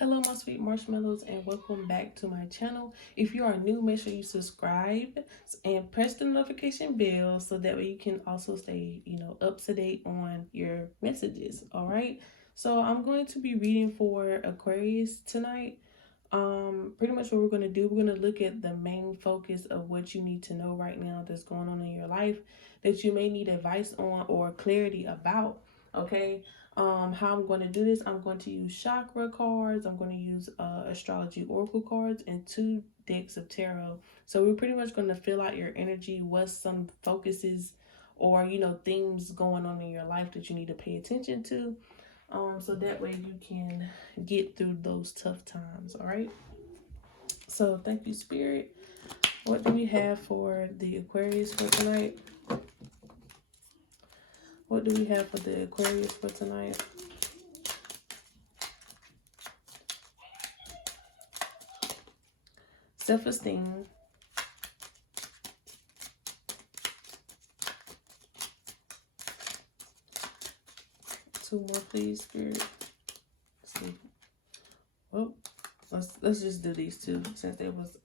Hello my sweet marshmallows and welcome back to my channel. If you are new, make sure you subscribe and press the notification bell so that way you can also stay up to date on your messages. All right, so I'm going to be reading for Aquarius tonight. Pretty much what we're going to do, we're going to look at the main focus of what you need to know right now that's going on in your life that you may need advice on or clarity about. Okay, how I'm going to do this, I'm going to use chakra cards, I'm going to use astrology oracle cards, and 2 decks of tarot. So we're pretty much going to fill out your energy, what's some focuses or things going on in your life that you need to pay attention to, so that way you can get through those tough times. All right, so thank you, Spirit. What do we have for the Aquarius for tonight? What do we have for the Aquarius for tonight? Self-esteem. Two more, please, Spirit. Let's see. Well, let's just do these two since they was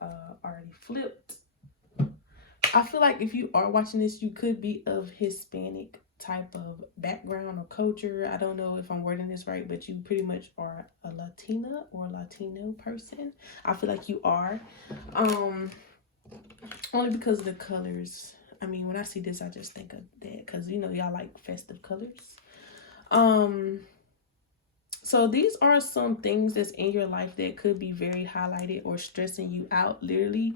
already flipped. I feel like if you are watching this, you could be of Hispanic type of background or culture. I don't know if I'm wording this right, but you pretty much are a Latina or Latino person. I feel like you are. Only because of the colors. I mean, when I see this, I just think of that because y'all like festive colors. So these are some things that's in your life that could be very highlighted or stressing you out, literally.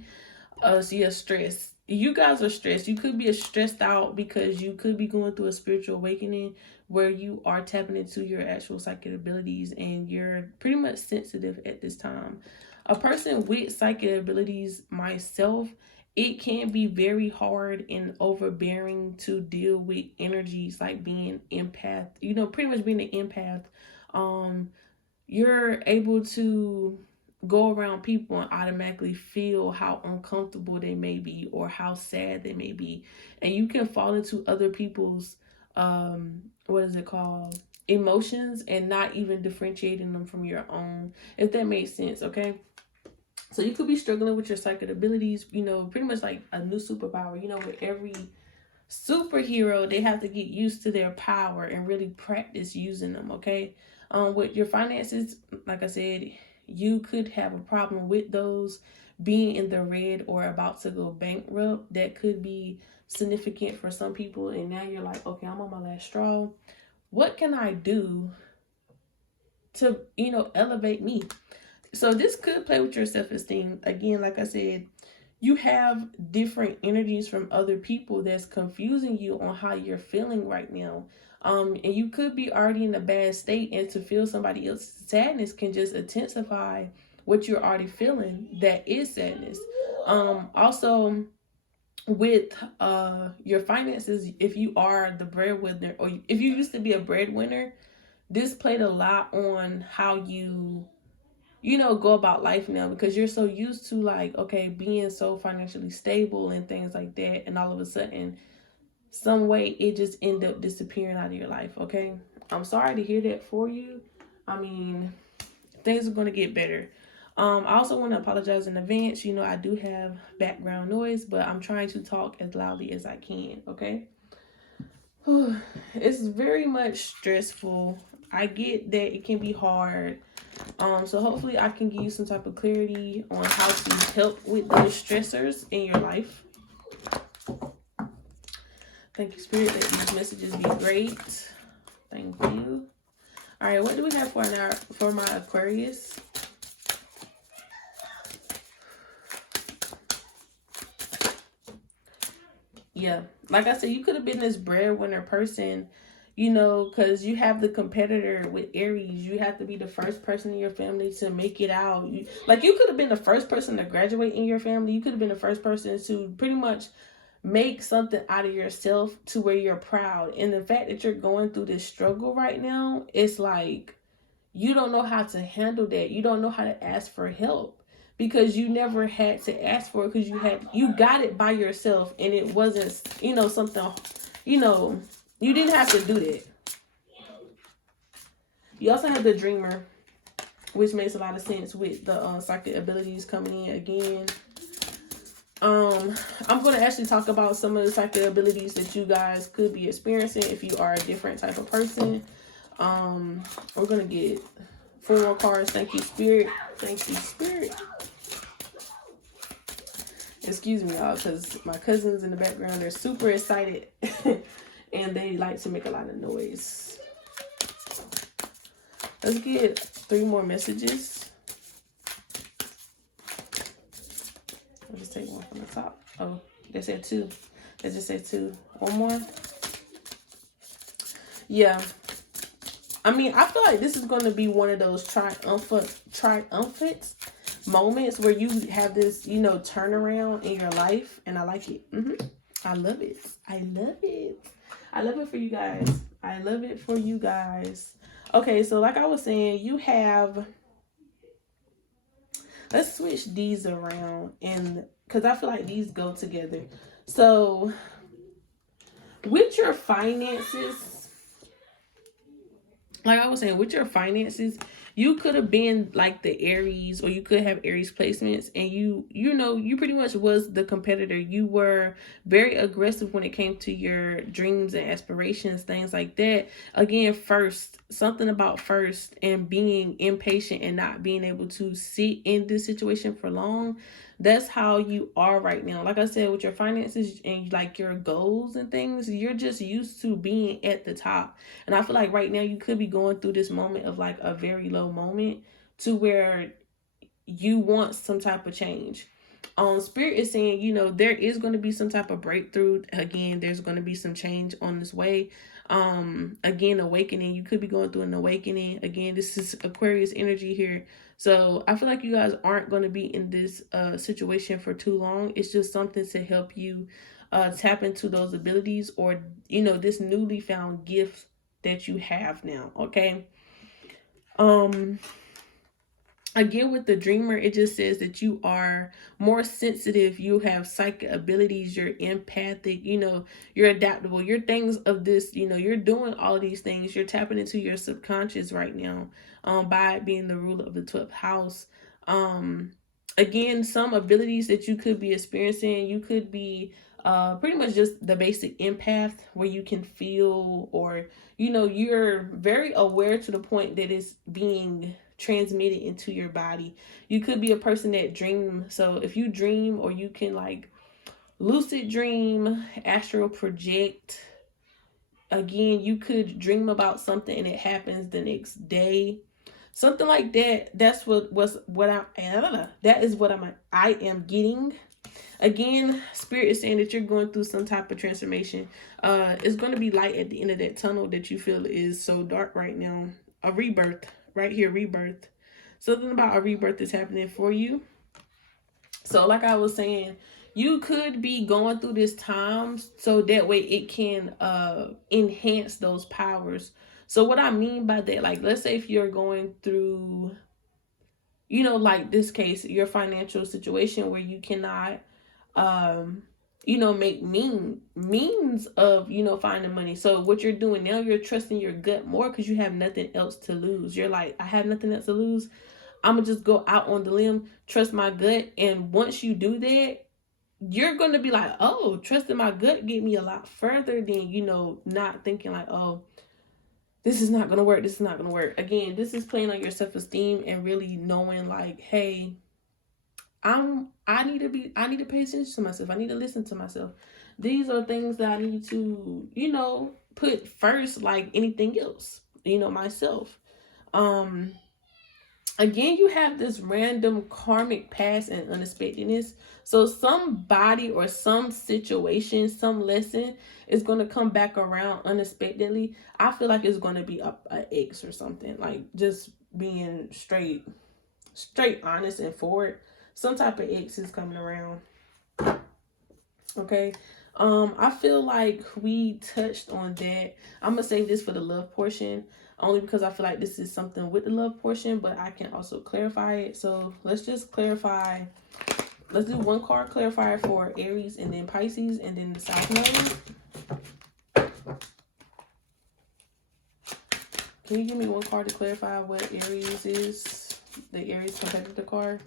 So yeah, stress. You guys are stressed. You could be stressed out because you could be going through a spiritual awakening where you are tapping into your actual psychic abilities and you're pretty much sensitive at this time. A person with psychic abilities, myself, it can be very hard and overbearing to deal with energies like being empath, pretty much being an empath. You're able to go around people and automatically feel how uncomfortable they may be or how sad they may be, and you can fall into other people's emotions and not even differentiating them from your own, if that makes sense. Okay, so you could be struggling with your psychic abilities, pretty much like a new superpower. With every superhero, they have to get used to their power and really practice using them. Okay, with your finances, like I said, you could have a problem with those being in the red or about to go bankrupt. That could be significant for some people, and now you're like, okay, I'm on my last straw. What can I do to elevate me? So this could play with your self-esteem. Again, like I said, you have different energies from other people that's confusing you on how you're feeling right now. And you could be already in a bad state, and to feel somebody else's sadness can just intensify what you're already feeling. That is sadness. Also with your finances, if you are the breadwinner or if you used to be a breadwinner, this played a lot on how you go about life now, because you're so used to like, okay, being so financially stable and things like that, and all of a sudden some way it just end up disappearing out of your life. Okay, I'm sorry to hear that for you. I mean, things are going to get better. I also want to apologize in advance. I do have background noise, but I'm trying to talk as loudly as I can. Okay, it's very much stressful. I get that it can be hard. So hopefully I can give you some type of clarity on how to help with those stressors in your life. Thank you, Spirit, that these messages be great. Thank you. All right, what do we have for my Aquarius? Yeah, like I said, you could have been this breadwinner person, because you have the competitor with Aries. You have to be the first person in your family to make it out. You could have been the first person to graduate in your family. You could have been the first person to pretty much make something out of yourself to where you're proud. And the fact that you're going through this struggle right now, it's like you don't know how to handle that. You don't know how to ask for help because you never had to ask for it, because you got it by yourself, and it wasn't something you didn't have to do that. You also have the dreamer which makes a lot of sense with the psychic abilities coming in again. I'm going to actually talk about some of the psychic abilities that you guys could be experiencing if you are a different type of person. We're going to get 4 more cards. Thank you, Spirit. Thank you, Spirit. Excuse me, y'all, because my cousins in the background, they're super excited and they like to make a lot of noise. Let's get 3 more messages. I'll just take one from the top. Oh, they said 2. They just said 2. One more. Yeah. I mean, I feel like this is going to be one of those triumphant moments where you have this, you know, turnaround in your life. And I like it. I love it. I love it. I love it for you guys. I love it for you guys. Okay, so like I was saying, you have... Let's switch these around, and because I feel like these go together. So with your finances, like I was saying, with your finances, you could have been like the Aries, or you could have Aries placements, and you know, you pretty much was the competitor. You were very aggressive when it came to your dreams and aspirations, things like that. Again, something about first and being impatient and not being able to sit in this situation for long. That's how you are right now. Like I said, with your finances and like your goals and things, you're just used to being at the top. And I feel like right now you could be going through this moment of like a very low moment to where you want some type of change. Spirit is saying, you know, there is going to be some type of breakthrough. Again, there's going to be some change on this way. Again, awakening. You could be going through an awakening. Again, this is Aquarius energy here. So I feel like you guys aren't going to be in this situation for too long. It's just something to help you tap into those abilities, or, you know, this newly found gift that you have now. Okay. Again, with the dreamer, it just says that you are more sensitive. You have psychic abilities. You're empathic. You know, you're adaptable. You're things of this, you know, you're doing all of these things. You're tapping into your subconscious right now by it being the ruler of the 12th house. Again, some abilities that you could be experiencing, you could be pretty much just the basic empath, where you can feel, or, you know, you're very aware to the point that it's being transmitted into your body. You could be a person that dreams. So if you dream, or you can like lucid dream, astral project. Again, you could dream about something and it happens the next day. Something like that. That's I am getting. Again, Spirit is saying that you're going through some type of transformation. It's going to be light at the end of that tunnel that you feel is so dark right now. A rebirth. Right here, rebirth. Something about a rebirth is happening for you. So like I was saying, you could be going through this time so that way it can enhance those powers. So what I mean by that, like, let's say if you're going through, you know, like this case, your financial situation where you cannot you know, make means of, you know, finding money. So what you're doing now, you're trusting your gut more because you have nothing else to lose. You're like, I have nothing else to lose. I'm gonna just go out on the limb, trust my gut. And once you do that, you're going to be like, oh, trusting my gut get me a lot further than, you know, not thinking like, oh, this is not going to work. This is not going to work. Again, this is playing on your self-esteem and really knowing like, hey, I need to pay attention to myself. I need to listen to myself. These are things that I need to, you know, put first, like anything else, you know, myself. Again, you have this random karmic past and unexpectedness. So somebody or some situation, some lesson is going to come back around unexpectedly. I feel like it's going to be a ex or something, like just being straight honest and forward. Some type of ex is coming around. Okay. I feel like we touched on that. I'm gonna save this for the love portion, only because I feel like this is something with the love portion, but I can also clarify it. So let's just clarify. Let's do one card clarifier for Aries and then Pisces and then the South Node. Can you give me one card to clarify what Aries is? The Aries competitor card.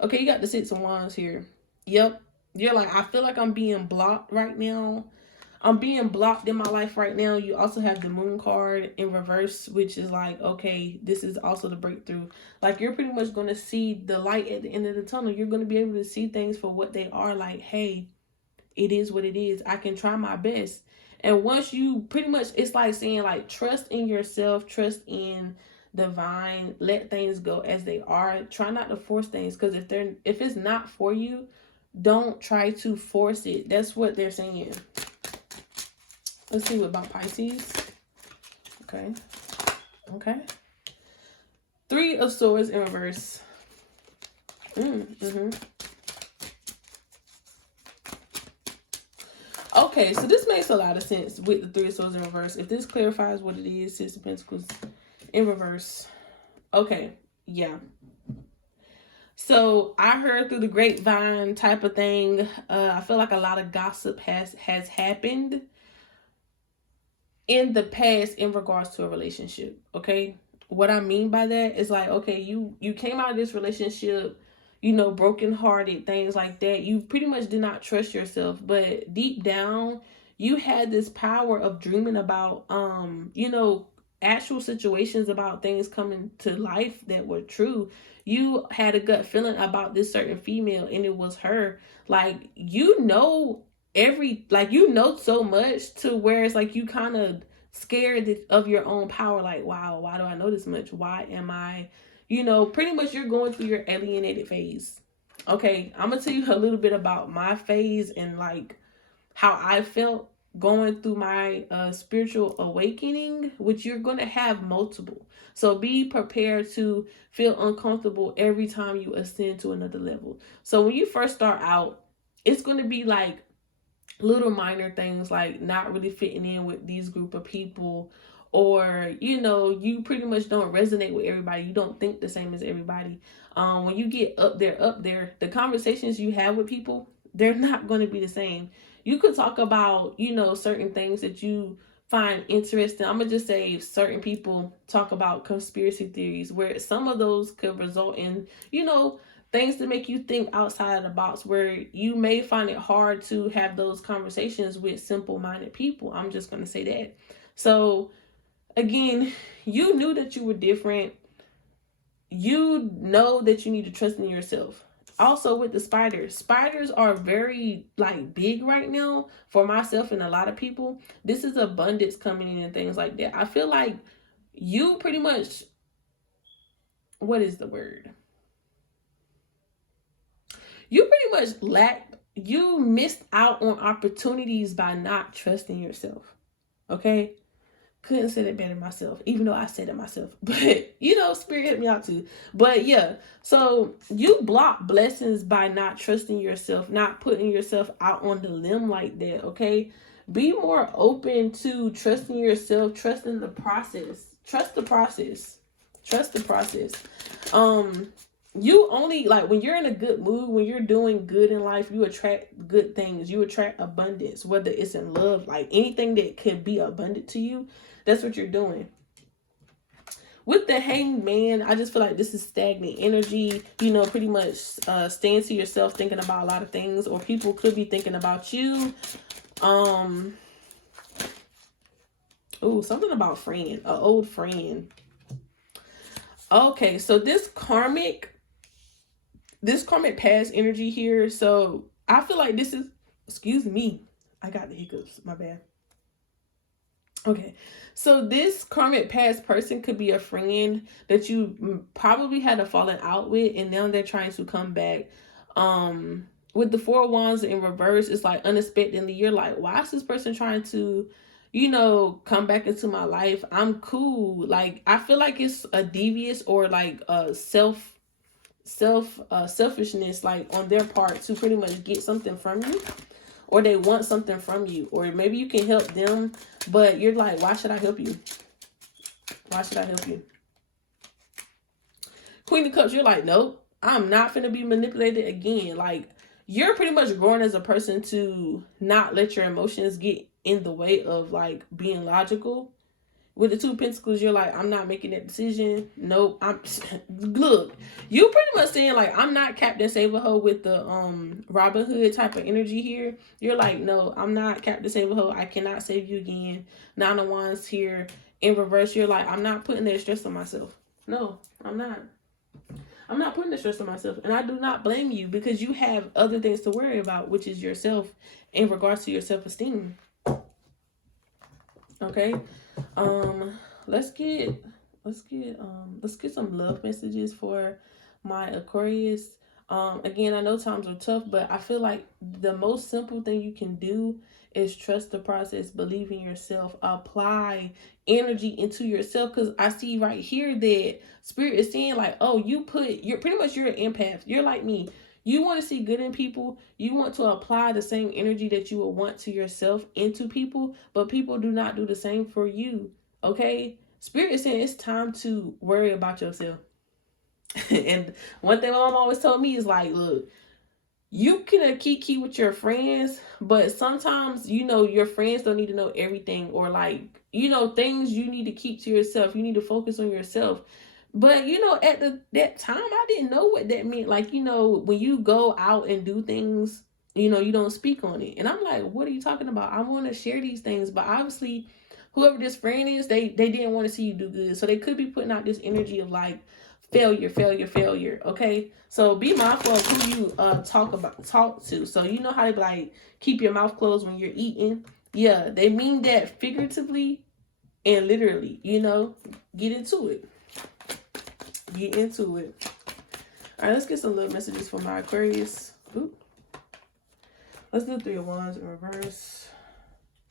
Okay, you got the Six of Wands here. Yep. You're like, I feel like I'm being blocked right now. I'm being blocked in my life right now. You also have the Moon card in reverse, which is like, okay, this is also the breakthrough. Like, you're pretty much going to see the light at the end of the tunnel. You're going to be able to see things for what they are. Like, hey, it is what it is. I can try my best. And once you pretty much, it's like saying, like, trust in yourself, trust in divine, let things go as they are. Try not to force things, because if it's not for you, don't try to force it. That's what they're saying. Let's see what about Pisces. Okay. Okay. Three of Swords in reverse. Okay, so this makes a lot of sense with the Three of Swords in reverse. If this clarifies what it is, Six of Pentacles in reverse. Okay, yeah. So I heard through the grapevine type of thing. I feel like a lot of gossip has happened in the past in regards to a relationship. Okay, what I mean by that is like, okay, you came out of this relationship, you know, brokenhearted, things like that. You pretty much did not trust yourself, but deep down you had this power of dreaming about you know, actual situations, about things coming to life that were true. You had a gut feeling about this certain female, and it was her. Like, you know, you know so much to where it's like you kind of scared of your own power. Like, wow, why do I know this much? Why am I, you know, pretty much you're going through your alienated phase. Okay, I'm gonna tell you a little bit about my phase and like how I felt going through my spiritual awakening, which you're gonna have multiple. So be prepared to feel uncomfortable every time you ascend to another level. So when you first start out, it's going to be like little minor things, like not really fitting in with these group of people, or, you know, you pretty much don't resonate with everybody. You don't think the same as everybody. When you get up there, the conversations you have with people, they're not going to be the same. You could talk about, you know, certain things that you find interesting. I'm gonna just say certain people talk about conspiracy theories, where some of those could result in, you know, things to make you think outside of the box, where you may find it hard to have those conversations with simple-minded people. I'm just going to say that. So again, you knew that you were different. You know that you need to trust in yourself. Also with the spiders are very like big right now for myself and a lot of people. This is abundance coming in and things like that. I feel like you pretty much, what is the word? You pretty much you missed out on opportunities by not trusting yourself. Okay? Couldn't say that better myself, even though I said it myself. But, you know, Spirit helped me out too. But yeah, so you block blessings by not trusting yourself, not putting yourself out on the limb like that, okay? Be more open to trusting yourself, trusting the process. Trust the process. Trust the process. You only, like, when you're in a good mood, when you're doing good in life, you attract good things. You attract abundance, whether it's in love, like anything that could be abundant to you, that's what you're doing. With the Hanged Man, I just feel like this is stagnant energy. You know, pretty much staying to yourself, thinking about a lot of things, or people could be thinking about you. Oh, something about friend, an old friend. Okay, so this karmic past energy here. So I feel like this is, excuse me, I got the hiccups, my bad. Okay, so this karmic past person could be a friend that you probably had a falling out with, and now they're trying to come back. With the Four of Wands in reverse, it's like unexpectedly you're like, why is this person trying to, you know, come back into my life? I'm cool. Like, I feel like it's a devious or like a selfishness, like on their part, to pretty much get something from you, or they want something from you, or maybe you can help them, but you're like, why should I help you? Why should I help you? Queen of Cups, you're like, nope, I'm not finna be manipulated again. Like, you're pretty much growing as a person to not let your emotions get in the way of like being logical, With the Two of Pentacles, you're like, I'm not making that decision. Nope. Look, you pretty much saying like, I'm not Captain Save-A-Ho with the Robin Hood type of energy here. You're like, no, I'm not Captain Save-A-Ho. I cannot save you again. Nine of Wands here in reverse. You're like, I'm not putting that stress on myself. No, I'm not. I'm not putting the stress on myself, and I do not blame you because you have other things to worry about, which is yourself in regards to your self-esteem. Okay. Let's get some love messages for my Aquarius. Again, I know times are tough, but I feel like the most simple thing you can do is trust the process, believe in yourself, apply energy into yourself. Because I see right here that Spirit is saying like, oh, you're pretty much, you're an empath. You're like me. You want to see good in people. You want to apply the same energy that you would want to yourself into people, but people do not do the same for you. Okay? Spirit is saying it's time to worry about yourself. And one thing my mom always told me is like, look, you can kiki with your friends, but sometimes, you know, your friends don't need to know everything, or like, you know, things you need to keep to yourself. You need to focus on yourself. But, you know, at that time, I didn't know what that meant. Like, you know, when you go out and do things, you know, you don't speak on it. And I'm like, what are you talking about? I want to share these things. But obviously, whoever this friend is, they didn't want to see you do good. So they could be putting out this energy of like failure. Okay, so be mindful of who you talk to. So you know how they be like, keep your mouth closed when you're eating. Yeah, they mean that figuratively and literally. You know, get into it. Get into it. All right, let's get some little messages for my Aquarius. Ooh. Let's do Three of Wands in reverse.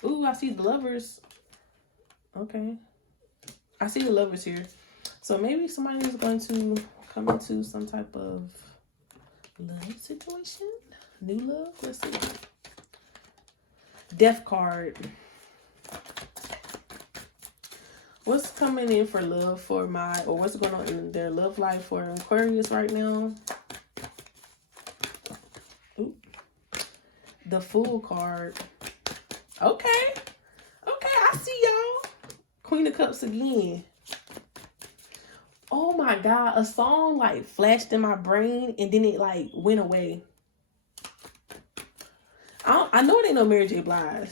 Ooh, I see the Lovers. Okay, I see the Lovers here. So maybe somebody is going to come into some type of love situation. New love. Let's see. Death card. What's coming in for love for what's going on in their love life for Aquarius right now? Ooh. The Fool card. Okay. Okay, I see y'all. Queen of Cups again. Oh my God, a song like flashed in my brain and then it like went away. I know it ain't no Mary J. Blige.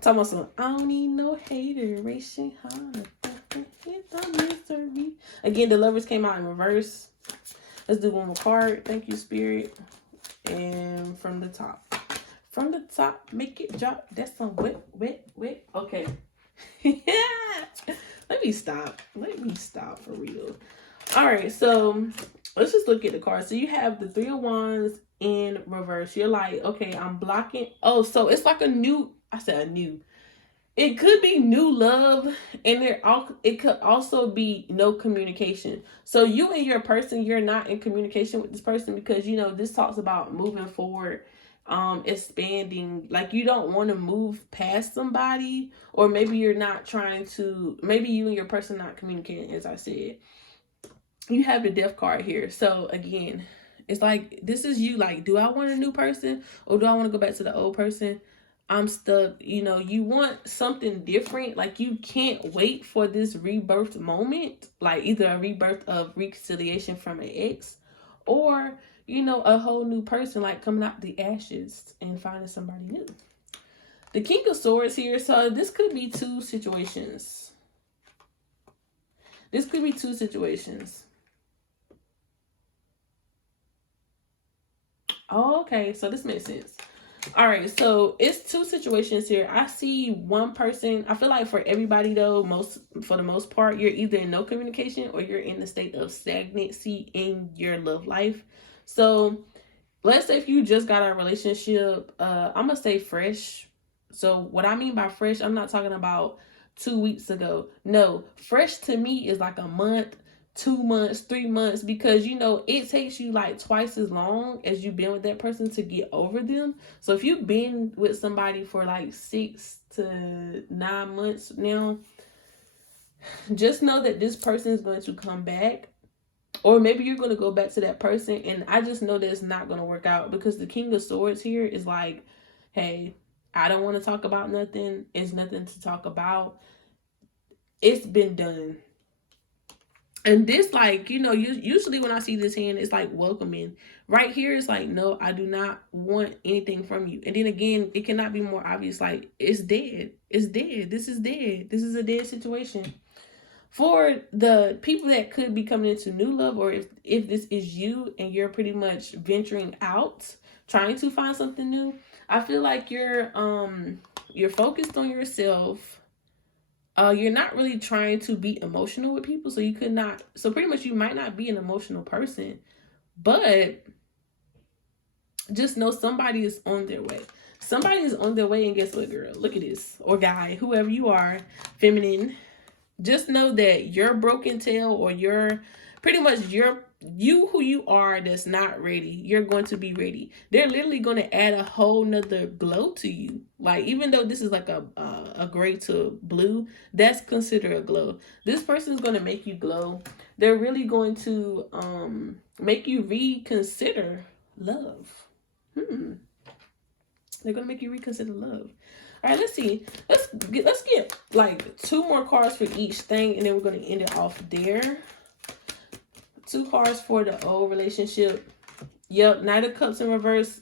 Talking about some, I don't need no hateration. Again, the Lovers came out in reverse. Let's do one more card. Thank you, Spirit. And from the top. From the top, make it drop. That's some wet. Okay. Let me stop for real. All right, so let's just look at the cards. So you have the Three of Wands in reverse. You're like, okay, I'm blocking. Oh, so it's like a new. It could be new love, and it could also be no communication. So you and your person, you're not in communication with this person because, you know, this talks about moving forward, expanding. Like, you don't want to move past somebody, or maybe you're not trying to, maybe you and your person not communicating, as I said. You have the Death card here. So again, it's like, this is you, like, do I want a new person or do I want to go back to the old person? I'm stuck. You know, you want something different. Like, you can't wait for this rebirth moment, like either a rebirth of reconciliation from an ex, or, you know, a whole new person, like coming out the ashes and finding somebody new. The King of Swords here. So this could be two situations. Oh, okay, so this makes sense. All right, so it's two situations here. I see one person. I feel like for everybody though, for the most part, you're either in no communication or you're in the state of stagnancy in your love life. So let's say if you just got a relationship, I'm gonna say fresh. So what I mean by fresh, I'm not talking about 2 weeks ago. No, fresh to me is like a month, 2 months, 3 months, because, you know, it takes you like twice as long as you've been with that person to get over them. So if you've been with somebody for like 6 to 9 months now, just know that this person is going to come back, or maybe you're going to go back to that person. And I just know that it's not going to work out, because the King of Swords here is like, hey, I don't want to talk about nothing. It's nothing to talk about. it's been done. And this, like, you know, usually when I see this hand, it's like welcoming. Right here, it's like, no, I do not want anything from you. And then again, it cannot be more obvious. Like, it's dead. It's dead. This is dead. This is a dead situation. For the people that could be coming into new love, or if this is you and you're pretty much venturing out, trying to find something new, I feel like you're focused on yourself. You're not really trying to be emotional with people, so you could not. So pretty much, you might not be an emotional person, but just know somebody is on their way. Somebody is on their way, and guess what, girl? Look at this, or guy, whoever you are, feminine. Just know that your broken tail, or your pretty much you who you are that's not ready, you're going to be ready. They're literally going to add a whole nother glow to you. Like, even though this is like a gray to blue, that's considered a glow. This person is going to make you glow. They're really going to make you reconsider love. They're going to make you reconsider love. All right, let's see. Let's get like 2 more cards for each thing, and then we're going to end it off there. 2 cards for the old relationship. Yep, Knight of Cups in reverse,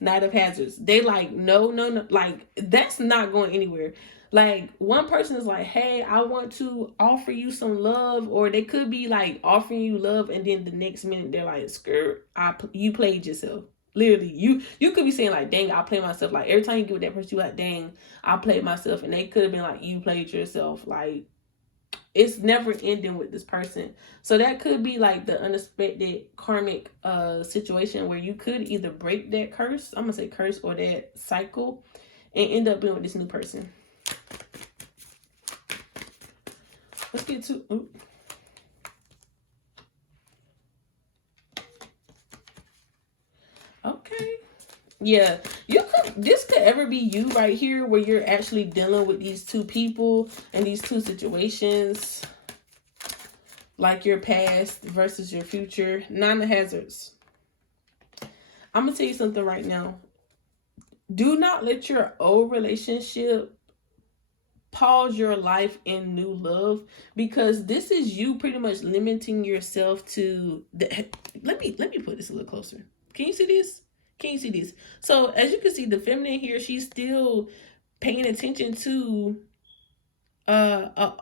Knight of Hazards. They like, no. Like, that's not going anywhere. Like, one person is like, hey, I want to offer you some love. Or they could be like offering you love, and then the next minute they're like, skirt, you played yourself. Literally, you could be saying like, dang, I played myself. Like, every time you get with that person, you like, dang, I played myself. And they could have been like, you played yourself. Like, it's never ending with this person. So that could be like the unexpected karmic situation where you could either break that curse, I'm gonna say curse, or that cycle, and end up being with this new person. Let's get to okay. Yeah, this could ever be you right here, where you're actually dealing with these 2 people and these 2 situations, like your past versus your future. 9 of Hazards. I'm gonna tell you something right now. Do not let your old relationship pause your life in new love, because this is you pretty much limiting yourself to the. Let me put this a little closer. Can you see this? Can you see this? So as you can see, the feminine here, she's still paying attention to a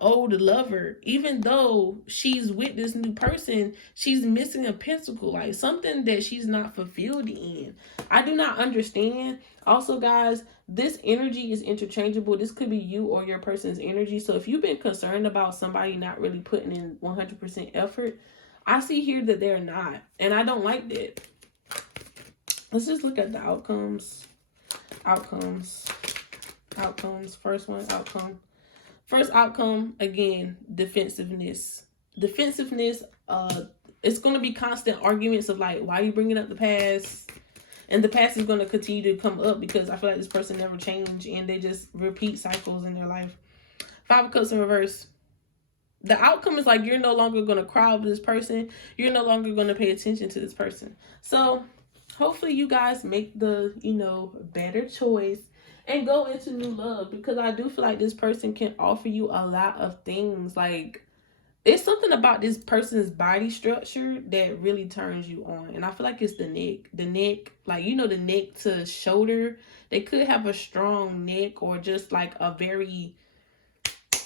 old lover. Even though she's with this new person, she's missing a pentacle, like something that she's not fulfilled in. I do not understand. Also, guys, this energy is interchangeable. This could be you or your person's energy. So if you've been concerned about somebody not really putting in 100% effort, I see here that they're not, and I don't like that. Let's just look at the outcomes. First one, outcome. First outcome, again, defensiveness. It's going to be constant arguments of like, why are you bringing up the past? And the past is going to continue to come up because I feel like this person never changed, and they just repeat cycles in their life. 5 of Cups in reverse. The outcome is like, you're no longer going to cry over this person. You're no longer going to pay attention to this person. So hopefully you guys make the, better choice and go into new love, because I do feel like this person can offer you a lot of things. Like, it's something about this person's body structure that really turns you on. And I feel like it's the neck. The neck, like, the neck to shoulder. They could have a strong neck, or just like a very,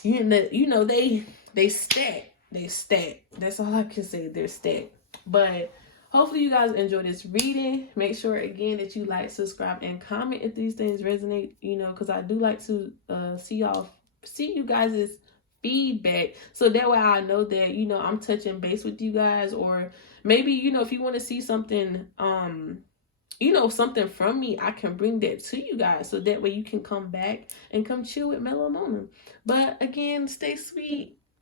they stack. They stack. That's all I can say. They're stacked. But hopefully you guys enjoy this reading. Make sure, again, that you like, subscribe, and comment if these things resonate, because I do like to see you guys' feedback, so that way I know that, I'm touching base with you guys. Or maybe, if you want to see something, something from me, I can bring that to you guys, so that way you can come back and come chill with MonaaMonaa. But again, stay sweet.